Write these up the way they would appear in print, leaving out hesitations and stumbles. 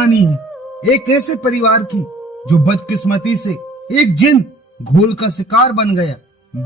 कहानी है एक ऐसे परिवार की जो बदकिस्मती से एक जिन घोल का शिकार बन गया।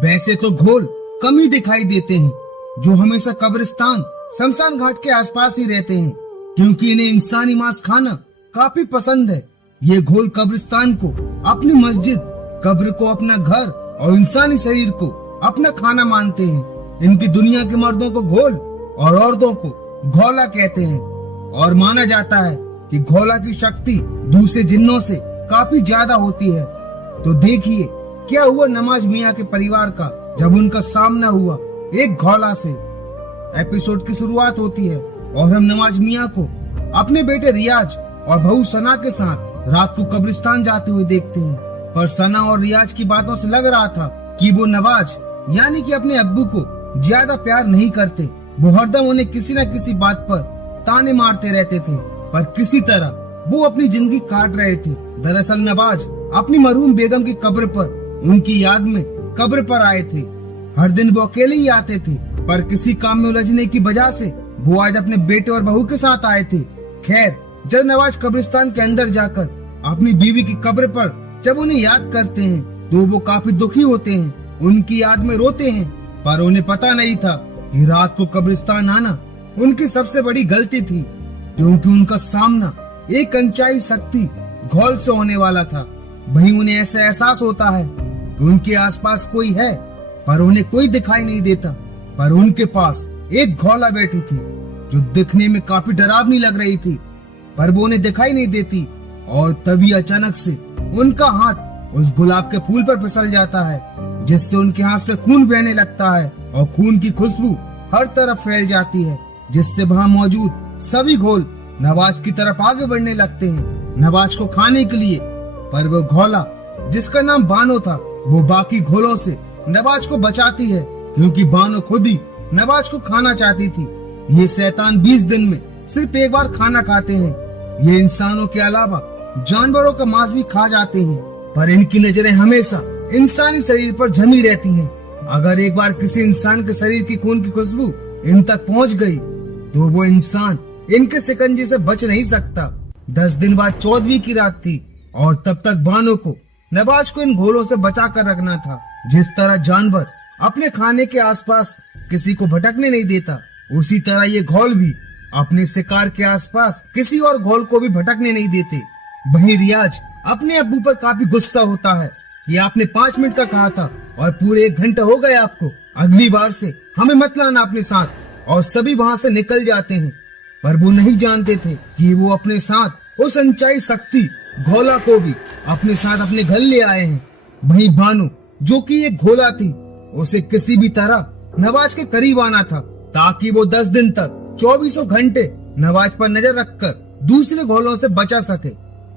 वैसे तो घोल कम ही दिखाई देते हैं, जो हमेशा कब्रिस्तान शमशान घाट के आसपास ही रहते हैं, क्योंकि इन्हें इंसानी मांस खाना काफी पसंद है। ये घोल कब्रिस्तान को अपनी मस्जिद, कब्र को अपना घर और इंसानी शरीर को अपना खाना मानते हैं। इनकी दुनिया के मर्दों को घोल और औरतों को घोला कहते हैं, और माना जाता है कि घोला की शक्ति दूसरे जिन्नों से काफी ज्यादा होती है। तो देखिए क्या हुआ नमाज मियाँ के परिवार का जब उनका सामना हुआ एक घोला से। एपिसोड की शुरुआत होती है और हम नमाज मियाँ को अपने बेटे रियाज और बहू सना के साथ रात को कब्रिस्तान जाते हुए देखते हैं। पर सना और रियाज की बातों से लग रहा था कि वो नवाज यानी कि अपने अब्बू को ज्यादा प्यार नहीं करते। वो हरदम उन्हें किसी न किसी बात पर ताने मारते रहते थे, पर किसी तरह वो अपनी जिंदगी काट रहे थे। दरअसल नवाज अपनी मरहूम बेगम की कब्र पर उनकी याद में कब्र पर आए थे। हर दिन वो अकेले ही आते थे, पर किसी काम में उलझने की वजह से वो आज अपने बेटे और बहू के साथ आए थे। खैर, जब नवाज कब्रिस्तान के अंदर जाकर अपनी बीवी की कब्र पर जब उन्हें याद करते हैं तो वो काफी दुखी होते हैं, उनकी याद में रोते हैं। पर उन्हें पता नहीं था कि रात को कब्रिस्तान आना उनकी सबसे बड़ी गलती थी, क्योंकि उनका सामना एक अनचाही शक्ति घोल से होने वाला था। वहीं उन्हें ऐसा एहसास होता है कि उनके आसपास कोई है, पर उन्हें कोई दिखाई नहीं देता। पर उनके पास एक घोला बैठी थी जो दिखने में काफी डरावनी लग रही थी, पर वो उन्हें दिखाई नहीं देती। और तभी अचानक से उनका हाथ उस गुलाब के फूल पर फिसल जाता है, जिससे उनके हाथ से खून बहने लगता है और खून की खुशबू हर तरफ फैल जाती है, जिससे वहाँ मौजूद सभी घोल नवाज की तरफ आगे बढ़ने लगते हैं नवाज को खाने के लिए। पर वो घोला जिसका नाम बानो था वो बाकी घोलों से नवाज को बचाती है, क्योंकि बानो खुद ही नवाज को खाना चाहती थी। ये शैतान 20 दिन में सिर्फ एक बार खाना खाते हैं। ये इंसानों के अलावा जानवरों का मांस भी खा जाते हैं, पर इनकी नजरें हमेशा इंसानी शरीर पर जमी रहती हैं। अगर एक बार किसी इंसान के शरीर की खून की खुशबू इन तक पहुंच गई तो वो इंसान इनके शिकंजे से बच नहीं सकता। 10 दिन बाद 14वीं की रात थी और तब तक बानो को नवाज को इन घोलों से बचा कर रखना था। जिस तरह जानवर अपने खाने के आसपास किसी को भटकने नहीं देता, उसी तरह ये घोल भी अपने शिकार के आसपास किसी और घोल को भी भटकने नहीं देते। वहीं रियाज अपने अब्बू पर काफी गुस्सा होता है कि आपने 5 मिनट का कहा था और पूरे 1 घंटा हो गया आपको, अगली बार से हमें मत लाना अपने साथ। और सभी वहाँ से निकल जाते हैं, पर वो नहीं जानते थे कि वो अपने साथ उस अनचाही शक्ति घोला को भी अपने साथ अपने घर ले आए हैं। वहीं बानो जो कि एक घोला थी, उसे किसी भी तरह नवाज के करीब आना था, ताकि वो 10 दिन तक 24 घंटे नवाज पर नजर रखकर दूसरे घोलों से बचा सके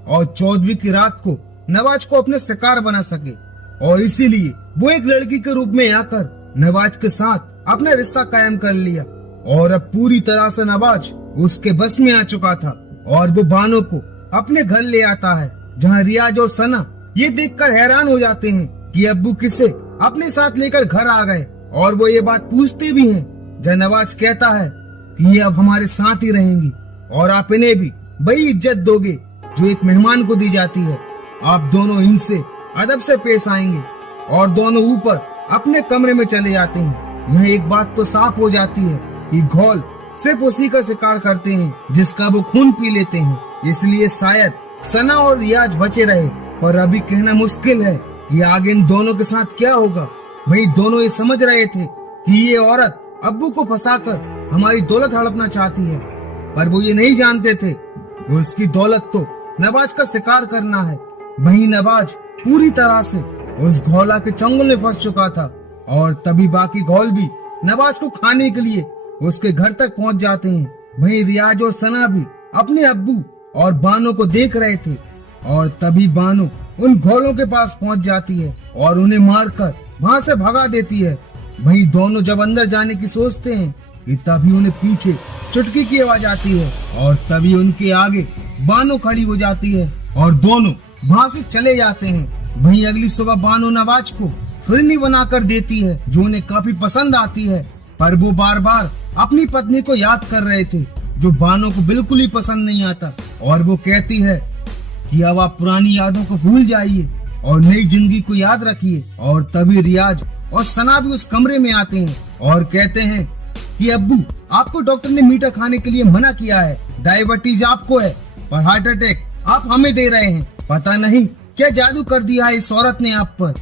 और 14वीं की रात को नवाज को अपने शिकार बना सके। और इसीलिए वो एक लड़की के रूप में आकर नवाज के साथ अपना रिश्ता कायम कर लिया। और अब पूरी तरह से नवाज उसके बस में आ चुका था और वो बानो को अपने घर ले आता है, जहाँ रियाज और सना ये देखकर हैरान हो जाते हैं कि अब्बू किसे अपने साथ लेकर घर आ गए। और वो ये बात पूछते भी हैं, जब नवाज कहता है कि ये अब हमारे साथ ही रहेंगी और आप इन्हें भी वही इज्जत दोगे जो एक मेहमान को दी जाती है। आप दोनों इनसे अदब से पेश आएंगे। और दोनों ऊपर अपने कमरे में चले जाते हैं। यह एक बात तो साफ हो जाती है कि घोल सिर्फ उसी का शिकार करते हैं जिसका वो खून पी लेते हैं। इसलिए शायद सना और रियाज बचे रहे, पर अभी कहना मुश्किल है कि आगे इन दोनों के साथ क्या होगा। वही दोनों ये समझ रहे थे कि ये औरत अब्बू को फंसाकर हमारी दौलत हड़पना चाहती है, पर वो ये नहीं जानते थे कि उसकी दौलत तो नवाज का शिकार करना है। वहीं नवाज पूरी तरह से उस घोला के चंगुल में फंस चुका था और तभी बाकी घोल भी नवाज को खाने के लिए उसके घर तक पहुंच जाते हैं। वहीं रियाज और सना भी अपने अब्बू और बानो को देख रहे थे और तभी बानो उन घोलों के पास पहुंच जाती है और उन्हें मारकर वहां से भगा देती है। वहीं दोनों जब अंदर जाने की सोचते हैं कि तभी उन्हें पीछे चुटकी की आवाज आती है और तभी उनके आगे बानो खड़ी हो जाती है और दोनों वहां से चले जाते हैं। वहीं अगली सुबह बानो नवाज को फिरनी बनाकर देती है जो उन्हें काफी पसंद आती है, पर वो बार बार अपनी पत्नी को याद कर रहे थे जो बानो को बिल्कुल ही पसंद नहीं आता। और वो कहती है कि अब आप पुरानी यादों को भूल जाइए और नई जिंदगी को याद रखिए। और तभी रियाज और सना भी उस कमरे में आते हैं और कहते हैं कि अब्बू, आपको डॉक्टर ने मीठा खाने के लिए मना किया है। डायबिटीज आपको है पर हार्ट अटैक आप हमें दे रहे हैं। पता नहीं क्या जादू कर दिया है इस औरत ने आप पर।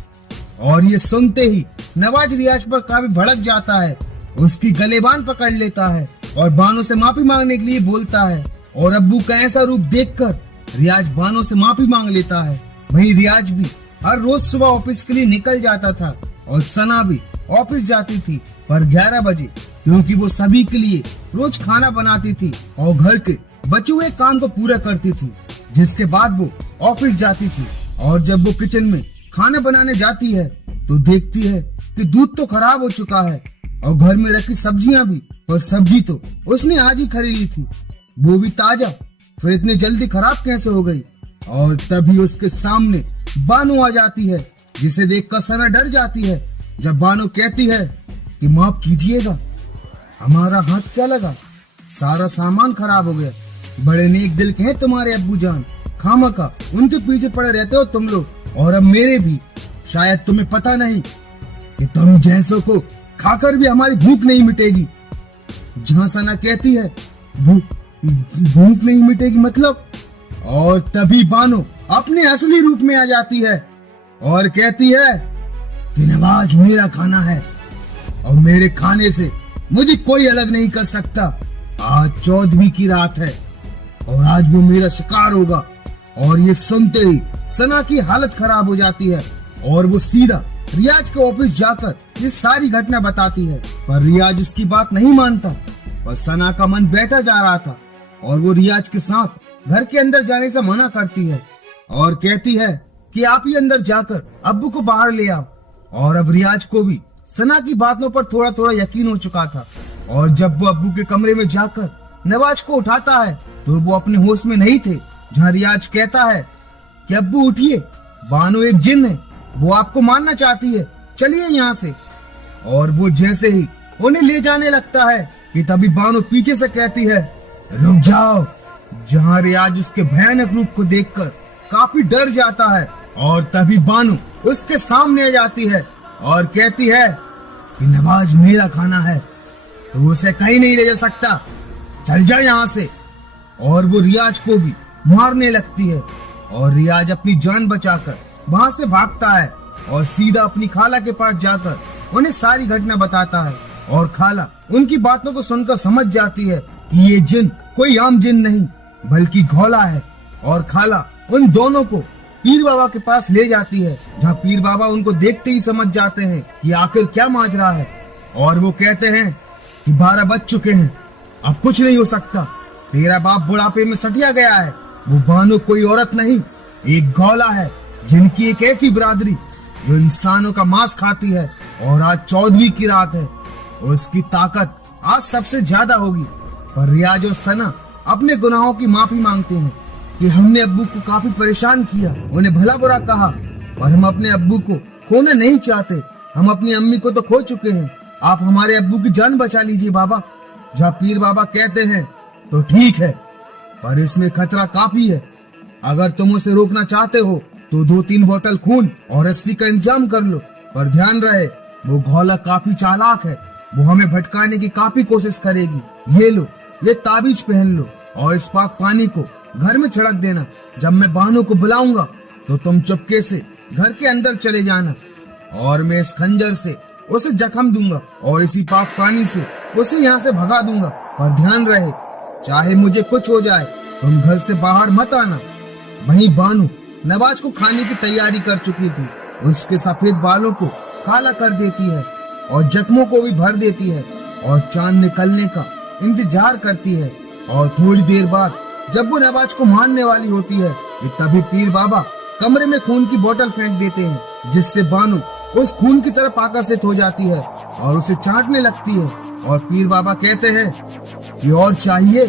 और ये सुनते ही नवाज रियाज पर काफी भड़क जाता है, उसकी गलेबान पकड़ लेता है और बानो से माफी मांगने के लिए बोलता है। और अब्बू का ऐसा रूप देखकर रियाज बानो से माफी मांग लेता है। वहीं रियाज भी हर रोज सुबह ऑफिस के लिए निकल जाता था और सना भी ऑफिस जाती थी पर 11 बजे, क्योंकि वो सभी के लिए रोज खाना बनाती थी और घर के बचे हुए काम को पूरा करती थी। जिसके बाद वो ऑफिस जाती थी और जब वो किचन में खाना बनाने जाती है तो देखती है कि दूध तो खराब हो चुका है और घर में रखी सब्जियां भी, और सब्जी तो उसने आज ही खरीदी थी, वो भी ताजा, फिर इतनी जल्दी खराब कैसे हो गई। और तभी उसके सामने बानो आ जाती है, जिसे देखकर सना डर जाती है। जब बानो कहती है कि माफ कीजिएगा, हमारा हाथ क्या लगा, सारा सामान खराब हो गया। बड़े नेक दिल के हैं तुम्हारे अब्बू जान, खामखा उनके पीछे पड़े रहते हो तुम लोग, और अब मेरे भी। शायद तुम्हें पता नहीं कि तुम जैसों को खाकर भी हमारी भूख नहीं मिटेगी। जहाँ सना कहती है भूख नहीं मिटेगी मतलब, और तभी बानो अपने असली रूप में आ जाती है और कहती है कि नवाज मेरा खाना है और मेरे खाने से मुझे कोई अलग नहीं कर सकता। आज 14वीं की रात है और आज वो मेरा शिकार होगा। और ये सुनते ही सना की हालत खराब हो जाती है और वो सीधा रियाज के ऑफिस जाकर ये सारी घटना बताती है। पर रियाज उसकी बात नहीं मानता, पर सना का मन बैठा जा रहा था और वो रियाज के साथ घर के अंदर जाने से मना करती है और कहती है कि आप ही अंदर जाकर अब्बू को बाहर ले आओ। और अब रियाज को भी सना की बातों पर थोड़ा थोड़ा यकीन हो चुका था। और जब वो अब्बू के कमरे में जाकर नवाज को उठाता है तो वो अपने होश में नहीं थे, जहाँ रियाज कहता है कि अब्बू उठिए, बानो एक जिन है, वो आपको मारना चाहती है, चलिए यहाँ से। और वो जैसे ही उन्हें ले जाने लगता है कि तभी बानो पीछे से कहती है रुक जाओ, जहाँ रियाज उसके भयानक रूप को देखकर काफी डर जाता है। और तभी बानो उसके सामने आ जाती है और कहती है कि नवाज मेरा खाना है तो उसे कहीं नहीं ले जा सकता, चल जा यहाँ से। और वो रियाज को भी मारने लगती है और रियाज अपनी जान बचाकर वहां से भागता है और सीधा अपनी खाला के पास जाकर उन्हें सारी घटना बताता है। और खाला उनकी बातों को सुनकर समझ जाती है कि ये जिन कोई आम जिन नहीं बल्कि घोला है। और खाला उन दोनों को पीर बाबा के पास ले जाती है, जहाँ पीर बाबा उनको देखते ही समझ जाते हैं कि आखिर क्या माजरा है। और वो कहते हैं कि 12 बज चुके हैं, अब कुछ नहीं हो सकता, तेरा बाप बुढ़ापे में सटिया गया है। वो बानो कोई औरत नहीं, एक घोला है, जिनकी एक ऐसी बिरादरी जो इंसानों का मांस खाती है। और आज 14वीं की रात है, उसकी ताकत आज सबसे ज्यादा होगी। पर रियाज और सना अपने गुनाहों की माफी मांगते हैं कि हमने अब्बू को काफी परेशान किया, उन्हें भला बुरा कहा, पर हम अपने अब्बू को खोना नहीं चाहते। हम अपनी अम्मी को तो खो चुके हैं, आप हमारे अब्बू की जान बचा लीजिए बाबा। जहाँ पीर बाबा कहते हैं तो ठीक है, पर इसमें खतरा काफी है। अगर तुम उसे रोकना चाहते हो तो 2-3 बोतल खून और रस्सी का इंतजाम कर लो। पर ध्यान रहे, वो घोला काफी चालाक है, वो हमें भटकाने की काफी कोशिश करेगी। ये लो, ये ताबीज पहन लो और इस पाक पानी को घर में छिड़क देना। जब मैं बहनों को बुलाऊंगा तो तुम चुपके से घर के अंदर चले जाना और मैं इस खंजर से उसे जख्म दूंगा और इसी पाक पानी से उसे यहाँ से भगा दूंगा। पर ध्यान रहे, चाहे मुझे कुछ हो जाए, तुम घर से बाहर मत आना। वहीं बानो नवाज को खाने की तैयारी कर चुकी थी, उसके सफेद बालों को काला कर देती है और जख्मों को भी भर देती है और चांद निकलने का इंतजार करती है। और थोड़ी देर बाद जब वो नवाज को मारने वाली होती है कि तभी पीर बाबा कमरे में खून की बोतल फेंक देते हैं, जिससे बानो उस खून की तरफ आकर्षित हो जाती है और उसे चाटने लगती है। और पीर बाबा कहते हैं कि और चाहिए,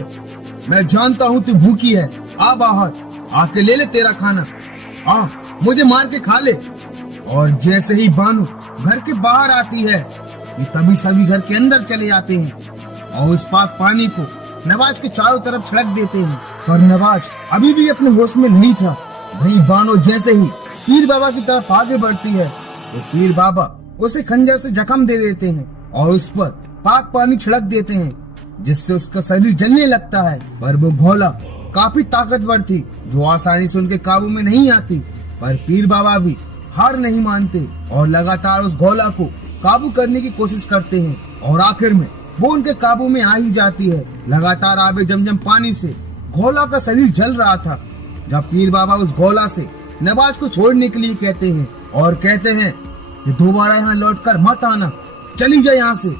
मैं जानता हूँ तू भूखी है, आ बाहर आके ले ले तेरा खाना, आ मुझे मार के खा ले। और जैसे ही बानो घर के बाहर आती है कि तभी सभी घर के अंदर चले जाते हैं और उस पाक पानी को नवाज के चारों तरफ छिड़क देते हैं, पर नवाज अभी भी अपने होश में नहीं था। वही बानो जैसे ही पीर बाबा की तरफ आगे बढ़ती है तो पीर बाबा उसे खंजर से जख्म दे देते हैं और उस पर पाक पानी छिड़क देते हैं, जिससे उसका शरीर जलने लगता है। पर वो घोला काफी ताकतवर थी, जो आसानी से उनके काबू में नहीं आती। पर पीर बाबा भी हार नहीं मानते और लगातार उस घोला को काबू करने की कोशिश करते हैं और आखिर में वो उनके काबू में आ ही जाती है। लगातार आबे जमजम पानी से घोला का शरीर जल रहा था, जब पीर बाबा उस घोला से नवाज को छोड़ने के लिए कहते हैं और कहते हैं कि दोबारा यहाँ लौटकर मत आना, चली जाए यहाँ से।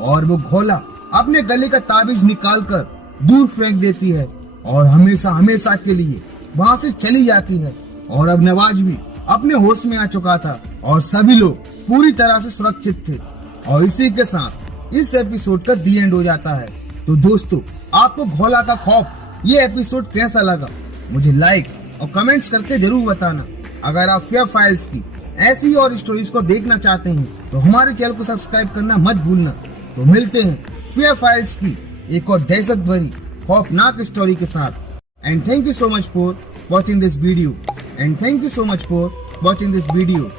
और वो घोला अपने गले का ताबीज निकालकर दूर फेंक देती है और हमेशा हमेशा के लिए वहाँ से चली जाती है। और अब नवाज भी अपने होश में आ चुका था और सभी लोग पूरी तरह से सुरक्षित थे। और इसी के साथ इस एपिसोड का दी एंड हो जाता है। तो दोस्तों, आपको घोला का खौफ ये एपिसोड कैसा लगा, मुझे लाइक और कमेंट्स करके जरूर बताना। अगर आप फेयर फाइल्स की ऐसी और स्टोरीज को देखना चाहते हैं तो हमारे चैनल को सब्सक्राइब करना मत भूलना। तो मिलते हैं फेयर फाइल्स की एक और दहशत भरी खौफनाक स्टोरी के साथ। And thank you so much for watching this video.